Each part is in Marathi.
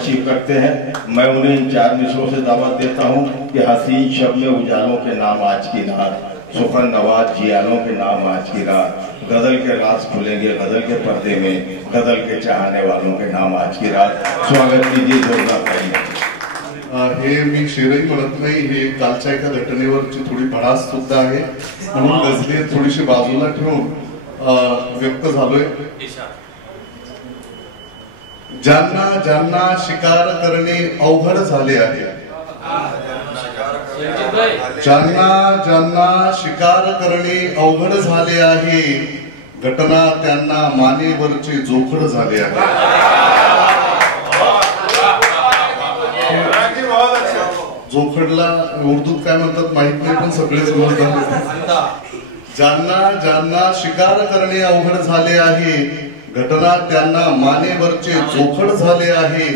तशरीफ रखते हैं। मैं उन्हें इन 4 मिसरों से दावत देता हूँ कि हसीन शब में उजालों के नाम आज की रात, सुखन नवाज जियालों के नाम आज की रात, गजल के राज खुलेंगे गजल के पर्दे में, गजल के चाहने वालों के नाम आज की रात। स्वागत कीजिए जोरदार तालियां। हे मी शेरही म्हणत नाही, हे कालच्या एका घटनेवरची थोडी भडास सुद्धा आहे, म्हणून गजली थोडीशी बाजूला ठेवून व्यक्त झालोय। ज्यांना ज्यांना शिकार करणे अवघड झाले आहे, ज्यांना ज्यांना शिकार करणे अवघड झाले आहे, घटना त्यांना मानेवरचे जोखड झाले आहे। जोखडला उर्दूत काय म्हणतात माहित नाही, पण सगळेच बोलतात। ज्यांना ज्यांना शिकार करणे अवघड झाले आहे, घटना त्यांना मानेवरचे जोखड झाले आहे।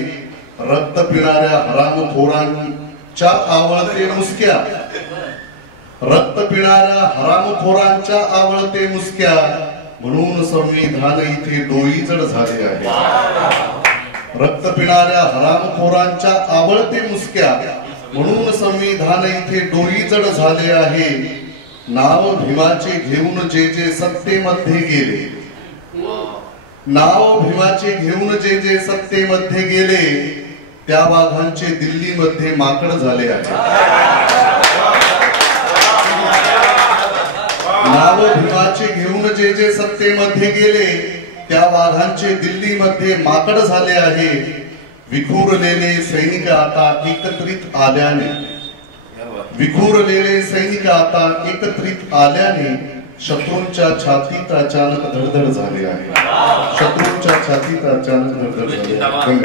रक्त पिणाऱ्या हरामखोरांच्या आवळते मुसक्या, रक्त पिणाऱ्या हरामखोरांच्या आवळते मुसक्या, म्हणून संविधान इथे डोईजड झाले आहे। रक्त पिणाऱ्या हरामखोरांच्या आवळते मुसक्या, म्हणून संविधान इथे डोईजड झाले आहे। नाव भीमाचे घेऊन जे जे सत्तेमध्ये गेले, नाव भीमाचे घेऊन जे जे सत्तेमध्ये गेले, त्या वाघांचे दिल्लीमध्ये माकड झाले आहे। नाव भीमाचे घेऊन जे जे सत्तेमध्ये गेले, त्या वाघांचे दिल्लीमध्ये माकड झाले आहे। विखुरलेले सैनिक आता एकत्रित आल्याने, विखुरलेले सैनिक आता एकत्रित आल्याने, शत्रूंच्या छातीत अचानक धडधड झाली आहे। शत्रूंच्या छातीत अचानक धडधड झाली आहे।